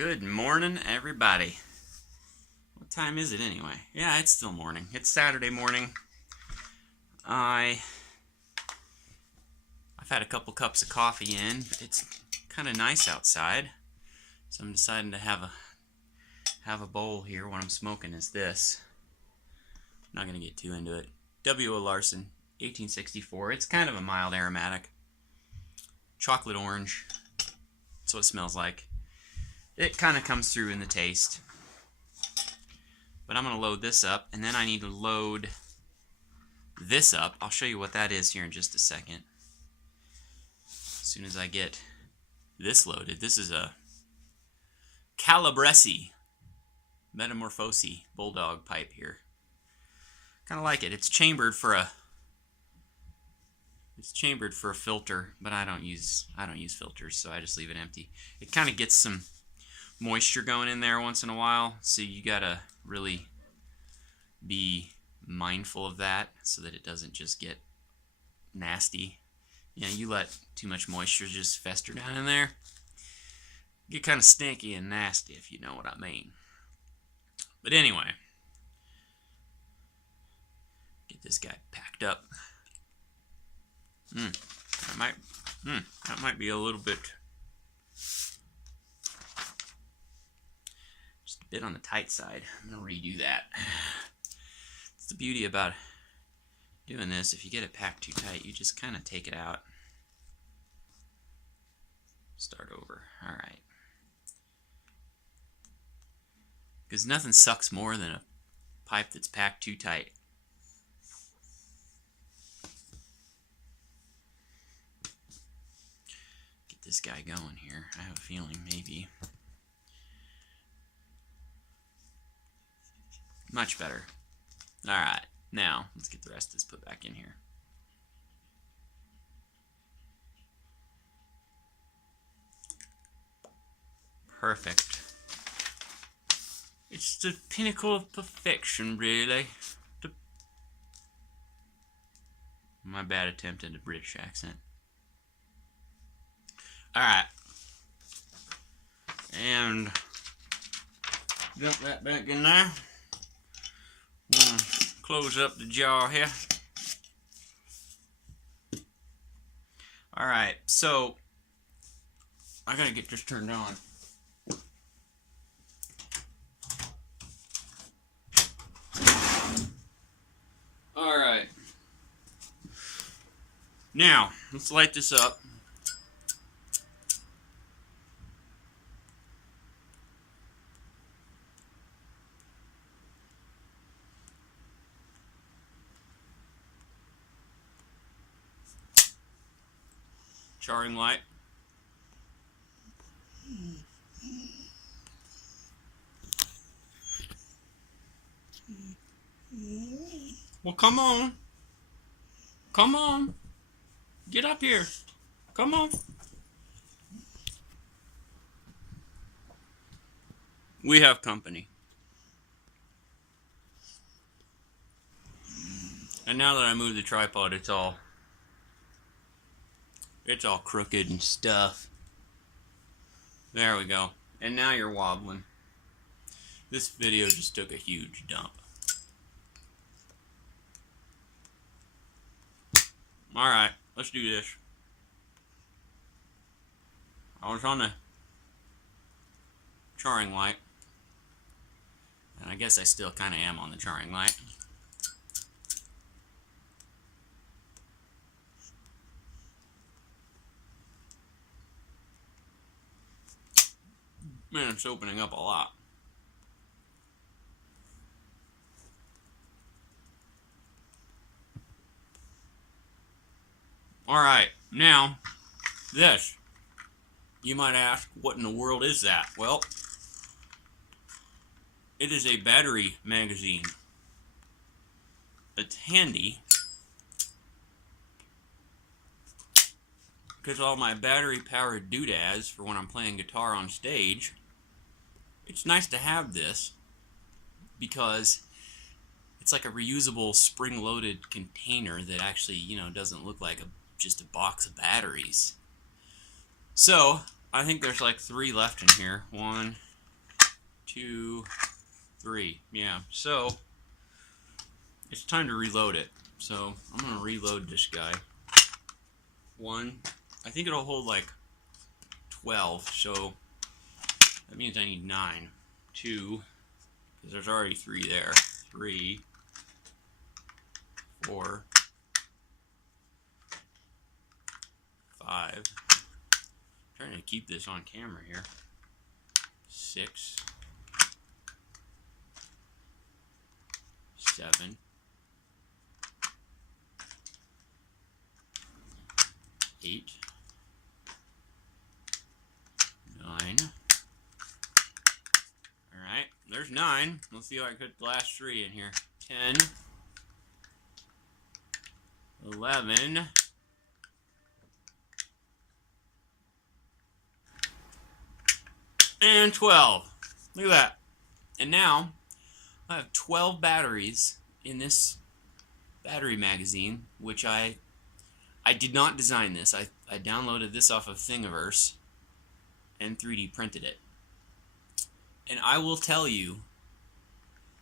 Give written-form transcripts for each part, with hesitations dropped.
Good morning, everybody. What time is it anyway? Yeah, it's still morning. It's Saturday morning. I've had a couple cups of coffee in, but it's kind of nice outside, so I'm deciding to have a bowl here. What I'm smoking is this. I'm not gonna get too into it. W.O. Larsen, 1864. It's kind of a mild aromatic, chocolate orange. That's what it smells like. It kind of comes through in the taste. But I'm going to load this up, and then I need to load this up. I'll show you what that is here in just a second. As soon as I get this loaded. This is a Calabrese Metamorphosis Bulldog pipe here. Kind of like it. It's chambered for a filter, but I don't use filters, so I just leave it empty. It kind of gets some moisture going in there once in a while, so you gotta really be mindful of that so that it doesn't just get nasty. You know, you let too much moisture just fester down in there, get kind of stinky and nasty, if you know what I mean. But anyway, get this guy packed up. That might be a little bit, just a bit on the tight side. I'm gonna redo that. It's the beauty about doing this. If you get it packed too tight, you just kind of take it out. Start over. All right. Because nothing sucks more than a pipe that's packed too tight. Get this guy going here. I have a feeling maybe. Much better. Alright, now let's get the rest of this put back in here. Perfect. It's the pinnacle of perfection, really. My bad attempt at a British accent. Alright. And dump that back in there. Close up the jar here. Alright, so I gotta get this turned on. Alright. Now, let's light this up. Charring light. Well, come on. Come on. Get up here. Come on. We have company. And now that I moved the tripod, it's all crooked and stuff. There we go. And now you're wobbling. This video just took a huge dump. Alright, let's do this. I was on the charring light. And I guess I still kind of am on the charring light. Man, it's opening up a lot. Alright, now, this. You might ask, what in the world is that? Well, it is a battery magazine. It's handy because all my battery-powered doodads for when I'm playing guitar on stage, it's nice to have this because it's like a reusable spring-loaded container that actually, you know, doesn't look like just a box of batteries. So, I think there's like 3 left in here. 1, 2, 3. Yeah, so it's time to reload it. So I'm going to reload this guy. 1, I think it'll hold like 12, so that means I need 9. 2, because there's already 3 there. 3, 4, 5. I'm trying to keep this on camera here. 6, 7, 8, 9. Alright, there's 9. Let's see if I can put the last 3 in here. 10, 11, and 12. Look at that. And now I have 12 batteries in this battery magazine, which I did not design this. I downloaded this off of Thingiverse and 3D printed it. And I will tell you,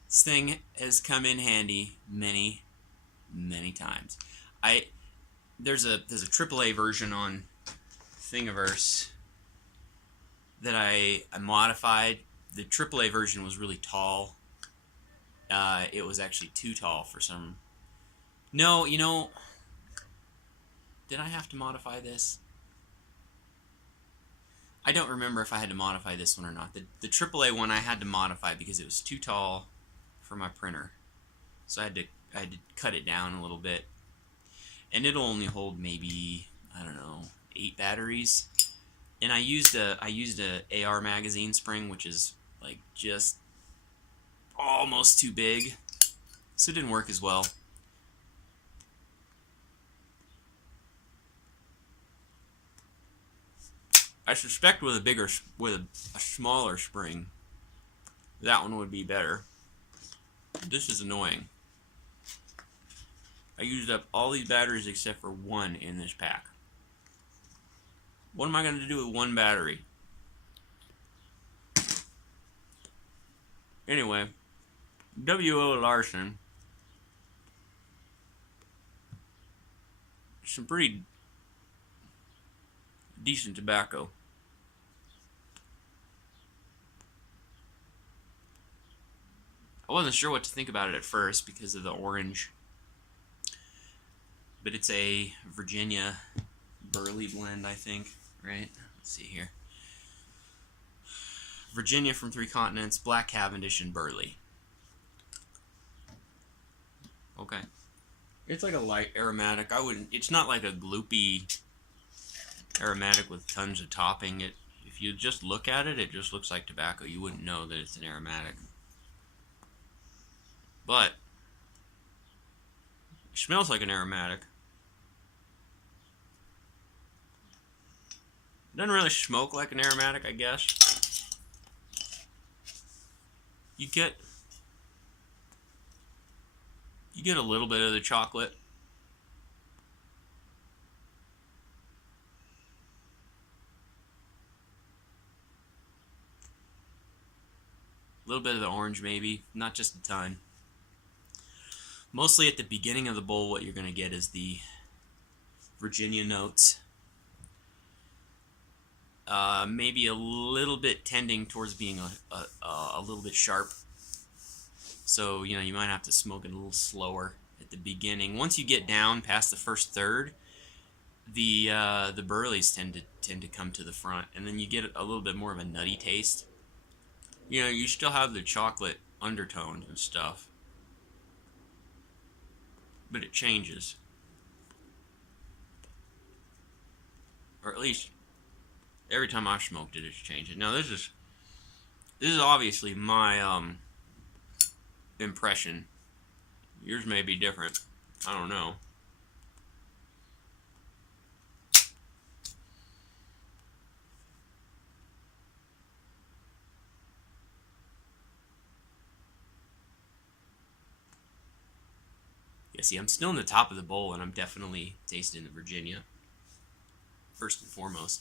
this thing has come in handy many, many times. There's a AAA version on Thingiverse that I modified. The AAA version was really tall. It was actually too tall for some. No, you know, did I have to modify this? I don't remember if I had to modify this one or not. The AAA one I had to modify because it was too tall for my printer, so I had to cut it down a little bit, and it'll only hold maybe, I don't know, 8 batteries. And I used a AR magazine spring, which is like just almost too big, so it didn't work as well. I suspect with a smaller spring, that one would be better. This is annoying. I used up all these batteries except for 1 in this pack. What am I going to do with 1 battery? Anyway, W.O. Larsen. Some pretty decent tobacco. I wasn't sure what to think about it at first because of the orange, but it's a Virginia Burley blend, I think, right? Let's see here. Virginia from 3 continents, Black Cavendish, and Burley. Okay. It's like a light aromatic. It's not like a gloopy aromatic with tons of topping. If you just look at it, it just looks like tobacco. You wouldn't know that it's an aromatic. But it smells like an aromatic. It doesn't really smoke like an aromatic, I guess. You get a little bit of the chocolate. A little bit of the orange, maybe, not just a ton. Mostly at the beginning of the bowl, what you're going to get is the Virginia notes. Maybe a little bit tending towards being a little bit sharp. So, you know, you might have to smoke it a little slower at the beginning. Once you get down past the first third, the burleys tend to come to the front, and then you get a little bit more of a nutty taste. You know, you still have the chocolate undertone and stuff, but it changes. Or at least every time I've smoked it, it's changed. Now this is obviously my impression. Yours may be different. I don't know. Yeah, see, I'm still in the top of the bowl, and I'm definitely tasting the Virginia, first and foremost.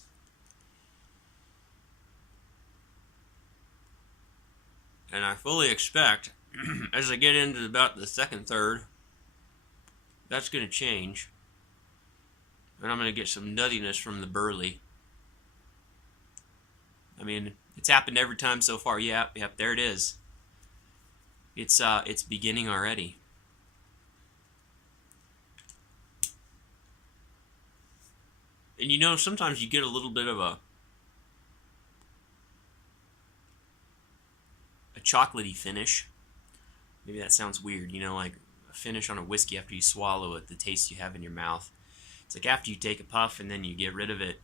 And I fully expect, as I get into about the second third, that's going to change. And I'm going to get some nuttiness from the burley. I mean, it's happened every time so far. Yep, there it is. It's beginning already. And you know, sometimes you get a little bit of a chocolatey finish. Maybe that sounds weird, you know, like a finish on a whiskey after you swallow it, the taste you have in your mouth. It's like after you take a puff and then you get rid of it,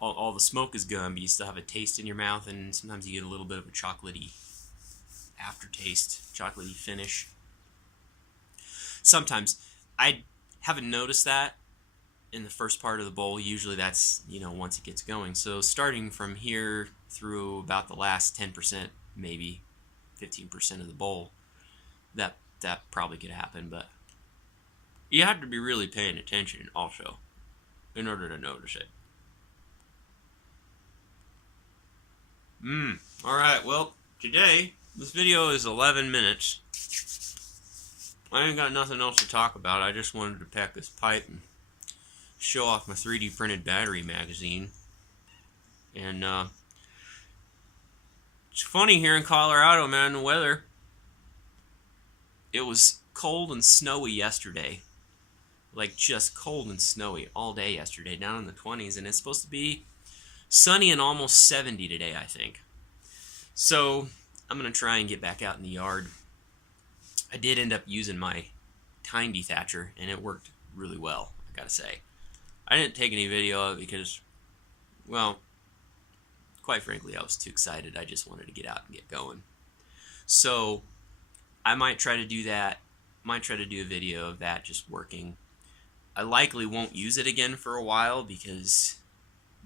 all the smoke is gone, but you still have a taste in your mouth, and sometimes you get a little bit of a chocolatey aftertaste, chocolatey finish. Sometimes I haven't noticed that in the first part of the bowl. Usually that's, you know, once it gets going. So starting from here through about the last 10%, maybe 15% of the bowl, that probably could happen, but you have to be really paying attention also in order to notice it. Alright, well, today, this video is 11 minutes. I ain't got nothing else to talk about. I just wanted to pack this pipe and show off my 3D printed battery magazine. And, it's funny here in Colorado, man, the weather. It was cold and snowy yesterday. Like, just cold and snowy all day yesterday, down in the 20s, and it's supposed to be sunny and almost 70 today, I think. So, I'm going to try and get back out in the yard. I did end up using my tine dethatcher, and it worked really well, I gotta say. I didn't take any video of it because, well, quite frankly, I was too excited. I just wanted to get out and get going. So, I might try to do that. Might try to do a video of that just working. I likely won't use it again for a while because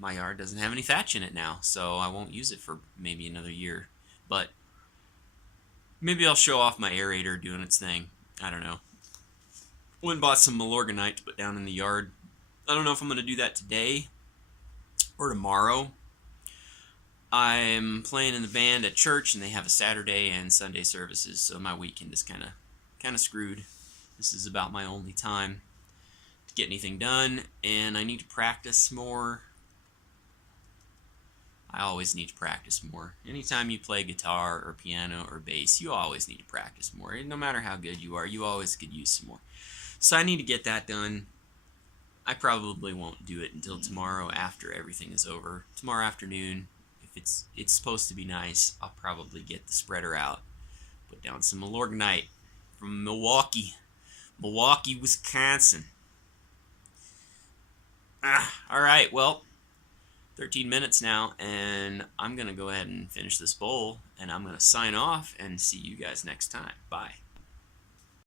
my yard doesn't have any thatch in it now, so I won't use it for maybe another year. But maybe I'll show off my aerator doing its thing. I don't know. Went and bought some Milorganite to put down in the yard. I don't know if I'm going to do that today or tomorrow. I'm playing in the band at church, and they have a Saturday and Sunday services, so my weekend is kind of screwed. This is about my only time to get anything done, and I need to practice more. I always need to practice more. Anytime you play guitar or piano or bass, you always need to practice more. No matter how good you are, you always could use some more. So I need to get that done. I probably won't do it until tomorrow after everything is over. Tomorrow afternoon, if it's supposed to be nice, I'll probably get the spreader out, put down some Milorganite from Milwaukee, Wisconsin. Alright, well, 13 minutes now, and I'm going to go ahead and finish this bowl, and I'm going to sign off and see you guys next time. Bye.